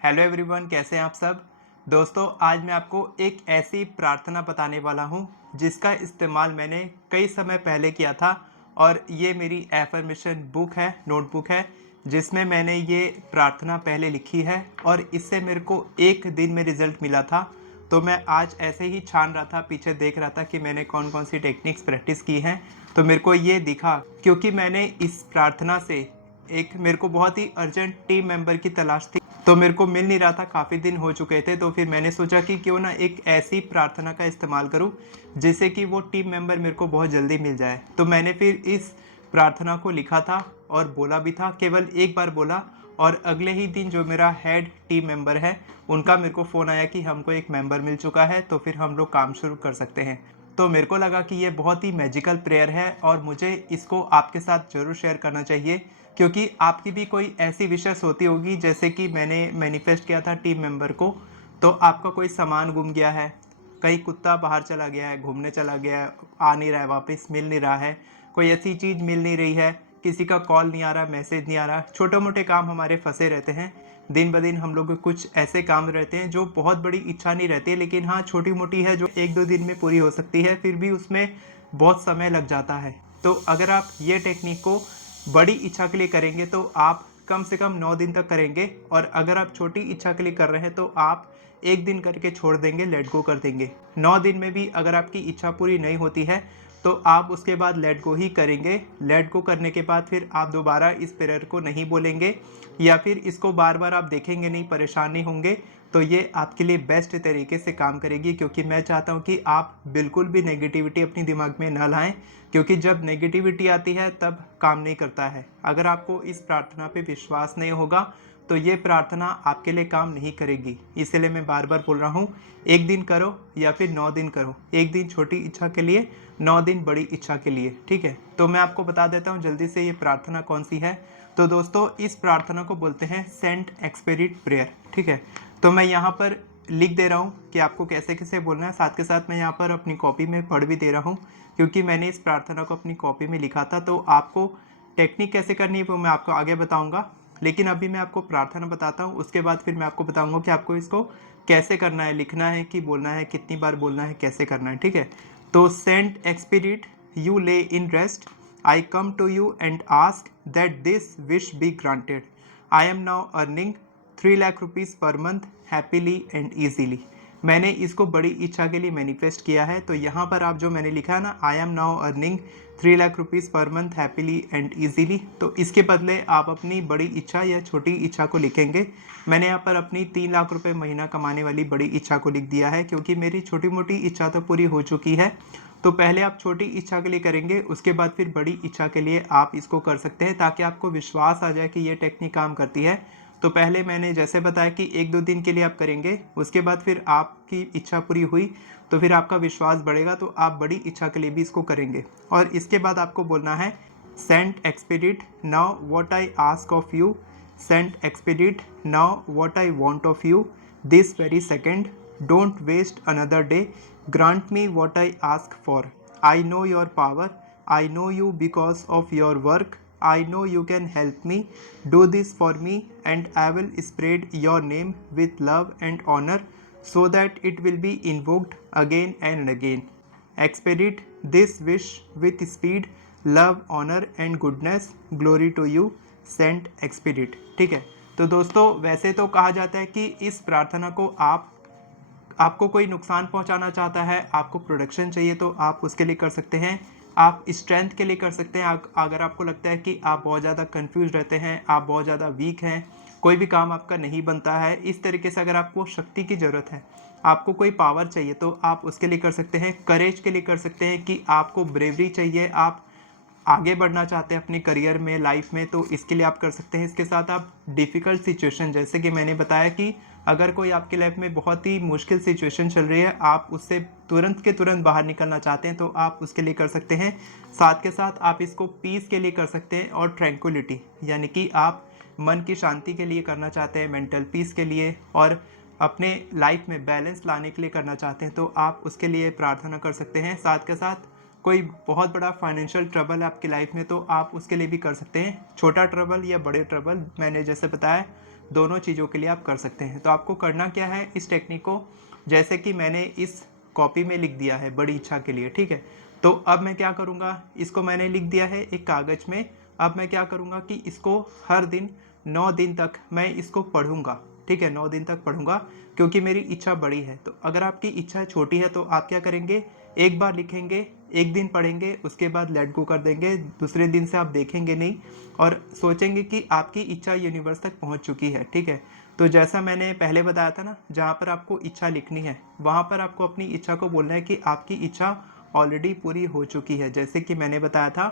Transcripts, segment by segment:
Hello everyone, कैसे हैं आप सब। दोस्तों, आज मैं आपको एक ऐसी प्रार्थना बताने वाला हूं जिसका इस्तेमाल मैंने कई समय पहले किया था। और ये मेरी एफर्मेशन बुक है, नोटबुक है, जिसमें मैंने ये प्रार्थना पहले लिखी है और इससे मेरे को एक दिन में रिजल्ट मिला था। तो मैं आज ऐसे ही छान रहा था, पीछे देख रहा था कि मैंने कौन कौन सी टेक्निक्स प्रैक्टिस की हैं। तो मेरे को ये दिखा क्योंकि मैंने इस प्रार्थना से एक मेरे को बहुत ही अर्जेंट टीम मेंबर की तलाश थी। तो मेरे को मिल नहीं रहा था, काफ़ी दिन हो चुके थे। तो फिर मैंने सोचा कि क्यों ना एक ऐसी प्रार्थना का इस्तेमाल करूं जिससे कि वो टीम मेंबर मेरे को बहुत जल्दी मिल जाए। तो मैंने फिर इस प्रार्थना को लिखा था और बोला भी था, केवल एक बार बोला। और अगले ही दिन जो मेरा हेड टीम मेंबर है उनका मेरे को फ़ोन आया कि हमको एक मेंबर मिल चुका है, तो फिर हम लोग काम शुरू कर सकते हैं। तो मेरे को लगा कि ये बहुत ही मैजिकल प्रेयर है और मुझे इसको आपके साथ ज़रूर शेयर करना चाहिए, क्योंकि आपकी भी कोई ऐसी विशेष होती होगी जैसे कि मैंने मैनिफेस्ट किया था टीम मेंबर को। तो आपका कोई सामान गुम गया है, कहीं कुत्ता बाहर चला गया है, घूमने चला गया है, आ नहीं रहा है, वापस मिल नहीं रहा है, कोई ऐसी चीज़ मिल नहीं रही है, किसी का कॉल नहीं आ रहा, मैसेज नहीं आ रहा, छोटे मोटे काम हमारे फंसे रहते हैं। दिन ब दिन हम लोग के कुछ ऐसे काम रहते हैं जो बहुत बड़ी इच्छा नहीं रहती है, लेकिन हाँ छोटी मोटी है जो एक दो दिन में पूरी हो सकती है, फिर भी उसमें बहुत समय लग जाता है। तो अगर आप ये टेक्निक को बड़ी इच्छा के लिए करेंगे तो आप कम से कम 9 दिन तक करेंगे, और अगर आप छोटी इच्छा के लिए कर रहे हैं तो आप एक दिन करके छोड़ देंगे, लेट गो कर देंगे। 9 दिन में भी अगर आपकी इच्छा पूरी नहीं होती है तो आप उसके बाद लेट गो ही करेंगे। लेट गो करने के बाद फिर आप दोबारा इस प्रेयर को नहीं बोलेंगे, या फिर इसको बार बार आप देखेंगे नहीं, परेशान नहीं होंगे। तो ये आपके लिए बेस्ट तरीके से काम करेगी, क्योंकि मैं चाहता हूँ कि आप बिल्कुल भी नेगेटिविटी अपनी दिमाग में ना लाएं, क्योंकि जब नेगेटिविटी आती है तब काम नहीं करता है। अगर आपको इस प्रार्थना पे विश्वास नहीं होगा तो ये प्रार्थना आपके लिए काम नहीं करेगी। इसलिए मैं बार बार बोल रहा हूँ, एक दिन करो या फिर 9 दिन करो। एक दिन छोटी इच्छा के लिए, 9 दिन बड़ी इच्छा के लिए, ठीक है। तो मैं आपको बता देता हूँ जल्दी से ये प्रार्थना कौन सी है। तो दोस्तों, इस प्रार्थना को बोलते हैं सेंट एक्सपेरिट प्रेयर, ठीक है। तो मैं यहाँ पर लिख दे रहा हूँ कि आपको कैसे कैसे बोलना है। साथ के साथ मैं यहाँ पर अपनी कॉपी में पढ़ भी दे रहा हूँ, क्योंकि मैंने इस प्रार्थना को अपनी कॉपी में लिखा था। तो आपको टेक्निक कैसे करनी है वो मैं आपको आगे बताऊँगा, लेकिन अभी मैं आपको प्रार्थना बताता हूँ। उसके बाद फिर मैं आपको बताऊँगा कि आपको इसको कैसे करना है, लिखना है कि बोलना है, कितनी बार बोलना है, कैसे करना है, ठीक है। तो Saint Expedite you lay in rest, I come to you and ask that this wish be granted. I am now earning 3 lakh rupees per month happily and easily. मैंने इसको बड़ी इच्छा के लिए मैनिफेस्ट किया है। तो यहाँ पर आप जो मैंने लिखा है ना, आई am now earning 3 lakh rupees per month happily and easily, तो इसके बदले आप अपनी बड़ी इच्छा या छोटी इच्छा को लिखेंगे। मैंने यहाँ पर अपनी 3 लाख रुपए महीना कमाने वाली बड़ी इच्छा को लिख दिया है, क्योंकि मेरी छोटी मोटी इच्छा तो पूरी हो चुकी है। तो पहले आप छोटी इच्छा के लिए करेंगे, उसके बाद फिर बड़ी इच्छा के लिए आप इसको कर सकते हैं, ताकि आपको विश्वास आ जाए कि ये टेक्निक काम करती है। तो पहले मैंने जैसे बताया कि एक दो दिन के लिए आप करेंगे, उसके बाद फिर आपकी इच्छा पूरी हुई तो फिर आपका विश्वास बढ़ेगा, तो आप बड़ी इच्छा के लिए भी इसको करेंगे। और इसके बाद आपको बोलना है, saint expedite now what I ask of you, saint expedite now what I want of you this very second, don't waste another day, grant me what I ask for, I know your power, I know you because of your work, I know you can help me. Do this for me, and I will spread your name with love and honor, so that it will be invoked again and again. Expedite this wish with speed, love, honor and goodness. Glory to you, Saint Expedite। ठीक है। तो दोस्तों, वैसे तो कहा जाता है कि इस प्रार्थना को आपको कोई नुकसान पहुंचाना चाहता है, आपको प्रोडक्शन चाहिए तो आप उसके लिए कर सकते हैं। आप स्ट्रेंथ के लिए कर सकते हैं। अगर आपको लगता है कि आप बहुत ज़्यादा कंफ्यूज रहते हैं, आप बहुत ज़्यादा वीक हैं, कोई भी काम आपका नहीं बनता है, इस तरीके से अगर आपको शक्ति की ज़रूरत है, आपको कोई पावर चाहिए, तो आप उसके लिए कर सकते हैं। करेज के लिए कर सकते हैं कि आपको ब्रेवरी चाहिए, आप आगे बढ़ना चाहते हैं अपने करियर में, लाइफ में, तो इसके लिए आप कर सकते हैं। इसके साथ आप डिफ़िकल्ट सिचुएशन, जैसे कि मैंने बताया कि अगर कोई आपकी लाइफ में बहुत ही मुश्किल सिचुएशन चल रही है, आप उससे तुरंत के तुरंत बाहर निकलना चाहते हैं, तो आप उसके लिए कर सकते हैं। साथ के साथ आप इसको पीस के लिए कर सकते हैं, और ट्रैंक्विलिटी यानी कि आप मन की शांति के लिए करना चाहते हैं, मेंटल पीस के लिए, और अपने लाइफ में बैलेंस लाने के लिए करना चाहते हैं, तो आप उसके लिए प्रार्थना कर सकते हैं। साथ के साथ कोई बहुत बड़ा फाइनेंशियल ट्रबल है आपकी लाइफ में, तो आप उसके लिए भी कर सकते हैं। छोटा ट्रबल या बड़े ट्रबल, मैंने जैसे बताया, दोनों चीज़ों के लिए आप कर सकते हैं। तो आपको करना क्या है इस टेक्निक को, जैसे कि मैंने इस कॉपी में लिख दिया है बड़ी इच्छा के लिए, ठीक है। तो अब मैं क्या करूँगा, इसको मैंने लिख दिया है एक कागज़ में। अब मैं क्या करूँगा कि इसको हर दिन 9 दिन तक मैं इसको पढ़ूँगा, ठीक है, 9 दिन तक पढ़ूँगा, क्योंकि मेरी इच्छा बड़ी है। तो अगर आपकी इच्छा छोटी है तो आप क्या करेंगे, एक बार लिखेंगे, एक दिन पढ़ेंगे, उसके बाद लेट गो कर देंगे, दूसरे दिन से आप देखेंगे नहीं और सोचेंगे कि आपकी इच्छा यूनिवर्स तक पहुंच चुकी है, ठीक है। तो जैसा मैंने पहले बताया था ना, जहाँ पर आपको इच्छा लिखनी है वहाँ पर आपको अपनी इच्छा को बोलना है कि आपकी इच्छा ऑलरेडी पूरी हो चुकी है। जैसे कि मैंने बताया था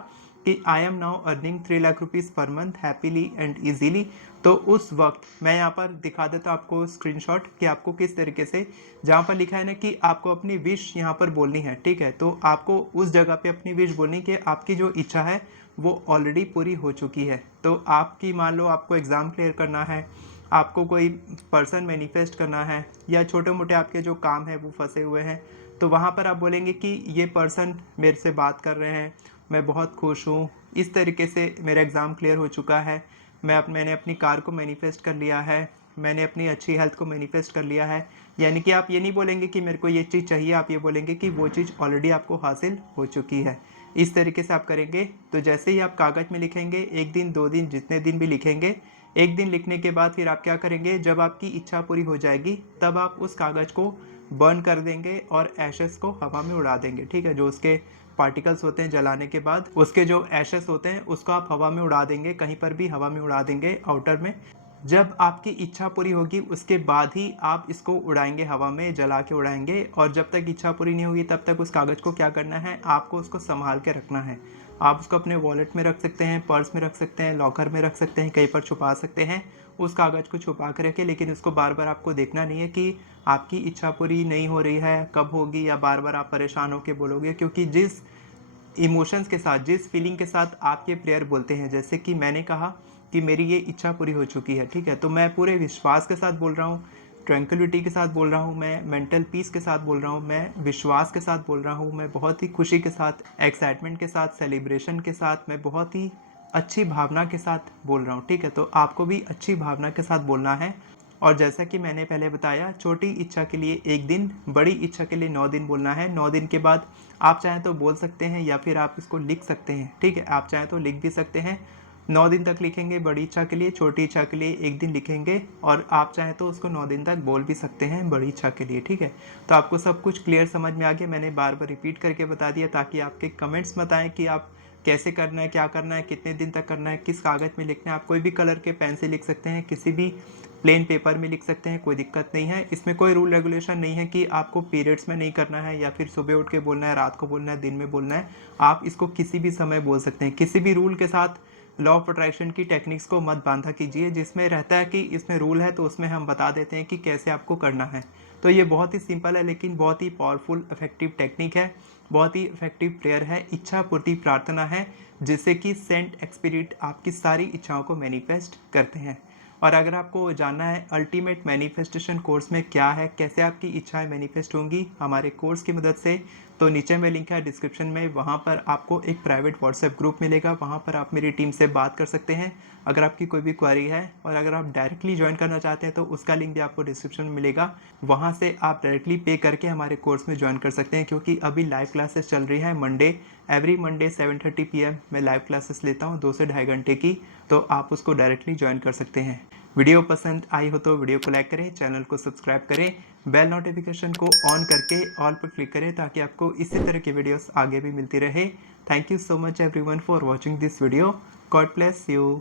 कि आई am now earning 3 lakh rupees per month happily and easily. तो उस वक्त मैं यहाँ पर दिखा देता हूँ आपको स्क्रीनशॉट कि आपको किस तरीके से, जहाँ पर लिखा है ना कि आपको अपनी विश यहाँ पर बोलनी है, ठीक है। तो आपको उस जगह पे अपनी विश बोलनी कि आपकी जो इच्छा है वो ऑलरेडी पूरी हो चुकी है। तो आपकी मान लो आपको एग्ज़ाम क्लियर करना है, आपको कोई पर्सन मैनिफेस्ट करना है, या छोटे मोटे आपके जो काम है वो फंसे हुए हैं, तो वहाँ पर आप बोलेंगे कि ये पर्सन मेरे से बात कर रहे हैं, मैं बहुत खुश हूँ, इस तरीके से मेरा एग्ज़ाम क्लियर हो चुका है, मैंने अपनी कार को मैनिफेस्ट कर लिया है, मैंने अपनी अच्छी हेल्थ को मैनिफेस्ट कर लिया है। यानी कि आप ये नहीं बोलेंगे कि मेरे को ये चीज़ चाहिए, आप ये बोलेंगे कि वो चीज़ ऑलरेडी आपको हासिल हो चुकी है। इस तरीके से आप करेंगे। तो जैसे ही आप कागज़ में लिखेंगे, एक दिन 2 दिन जितने दिन भी लिखेंगे, एक दिन लिखने के बाद फिर आप क्या करेंगे, जब आपकी इच्छा पूरी हो जाएगी तब आप उस कागज़ को बर्न कर देंगे और एशेस को हवा में उड़ा देंगे, ठीक है। जो उसके पार्टिकल्स होते हैं जलाने के बाद, उसके जो एशेस होते हैं उसको आप हवा में उड़ा देंगे, कहीं पर भी हवा में उड़ा देंगे आउटर में। जब आपकी इच्छा पूरी होगी उसके बाद ही आप इसको उड़ाएंगे, हवा में जला के उड़ाएंगे। और जब तक इच्छा पूरी नहीं होगी तब तक उस कागज़ को क्या करना है, आपको उसको संभाल के रखना है। आप उसको अपने वॉलेट में रख सकते हैं, पर्स में रख सकते हैं, लॉकर में रख सकते हैं, कहीं पर छुपा सकते हैं। उस कागज़ को छुपा के रखें, लेकिन उसको बार बार आपको देखना नहीं है कि आपकी इच्छा पूरी नहीं हो रही है, कब होगी, या बार बार आप परेशान होकर बोलोगे। क्योंकि जिस इमोशंस के साथ, जिस फीलिंग के साथ आप ये प्रेयर बोलते हैं, जैसे कि मैंने कहा कि मेरी ये इच्छा पूरी हो चुकी है, ठीक है, तो मैं पूरे विश्वास के साथ बोल रहा हूँ, ट्रैंक्विलिटी के साथ बोल रहा हूँ, मैं मेंटल पीस के साथ बोल रहा हूँ, मैं विश्वास के साथ बोल रहा हूँ, मैं बहुत ही खुशी के साथ, एक्साइटमेंट के साथ, सेलिब्रेशन के साथ, मैं बहुत ही अच्छी भावना के साथ बोल रहा हूँ, ठीक है। तो आपको भी अच्छी भावना के साथ बोलना है। और जैसा कि मैंने पहले बताया, छोटी इच्छा के लिए 1 दिन, बड़ी इच्छा के लिए 9 दिन बोलना है। 9 दिन के बाद आप चाहें तो बोल सकते हैं या फिर आप इसको लिख सकते हैं, ठीक है। आप चाहें तो लिख भी सकते हैं। 9 दिन तक लिखेंगे बड़ी इच्छा के लिए, छोटी इच्छा के लिए 1 दिन लिखेंगे, और आप चाहें तो उसको 9 दिन तक बोल भी सकते हैं बड़ी इच्छा के लिए, ठीक है। तो आपको सब कुछ क्लियर समझ में आ गया। मैंने बार बार रिपीट करके बता दिया ताकि आपके कमेंट्स बताएं कि आप कैसे करना है, क्या करना है, कितने दिन तक करना है, किस कागज़ में लिखना है। आप कोई भी कलर के पेन से लिख सकते हैं, किसी भी प्लेन पेपर में लिख सकते हैं, कोई दिक्कत नहीं है। इसमें कोई रूल रेगुलेशन नहीं है कि आपको पीरियड्स में नहीं करना है, या फिर सुबह उठ के बोलना है, रात को बोलना है, दिन में बोलना है। आप इसको किसी भी समय बोल सकते हैं। किसी भी रूल के साथ लॉ ऑफ अट्रैक्शन की टेक्निक्स को मत बांधा कीजिए। जिसमें रहता है कि इसमें रूल है तो उसमें हम बता देते हैं कि कैसे आपको करना है। तो ये बहुत ही सिंपल है, लेकिन बहुत ही पावरफुल इफेक्टिव टेक्निक है, बहुत ही इफेक्टिव प्रेयर है, इच्छा पूर्ति प्रार्थना है, जिससे कि सेंट एक्सपिरिट आपकी सारी इच्छाओं को मैनिफेस्ट करते हैं। और अगर आपको जानना है अल्टीमेट मैनिफेस्टेशन कोर्स में क्या है, कैसे आपकी इच्छाएं मैनिफेस्ट होंगी हमारे कोर्स की मदद से, तो नीचे में लिंक है डिस्क्रिप्शन में, वहाँ पर आपको एक प्राइवेट व्हाट्सएप ग्रुप मिलेगा, वहाँ पर आप मेरी टीम से बात कर सकते हैं अगर आपकी कोई भी क्वेरी है। और अगर आप डायरेक्टली ज्वाइन करना चाहते हैं तो उसका लिंक भी आपको डिस्क्रिप्शन में मिलेगा, वहाँ से आप डायरेक्टली पे करके हमारे कोर्स में ज्वाइन कर सकते हैं। क्योंकि अभी लाइव क्लासेस चल रही है, एवरी मंडे 7:30 PM मैं लाइव क्लासेस लेता हूँ 2 से ढाई घंटे की, तो आप उसको डायरेक्टली ज्वाइन कर सकते हैं। वीडियो पसंद आई हो तो वीडियो को लाइक करें, चैनल को सब्सक्राइब करें, बेल नोटिफिकेशन को ऑन करके ऑल पर क्लिक करें ताकि आपको इसी तरह की वीडियोस आगे भी मिलती रहे। Thank you so much everyone for watching this video. God bless you.